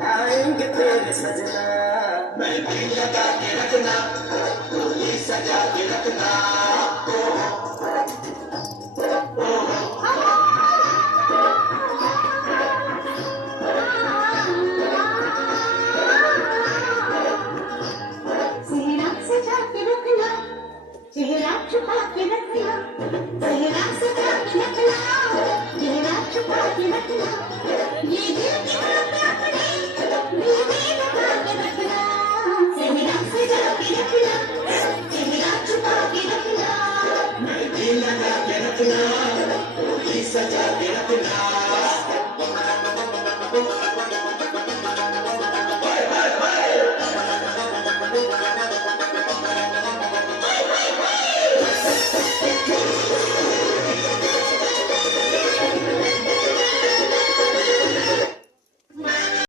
आएंगे तेरे सजना। मैं भी लगा के रखना, डोली सजा के रखना।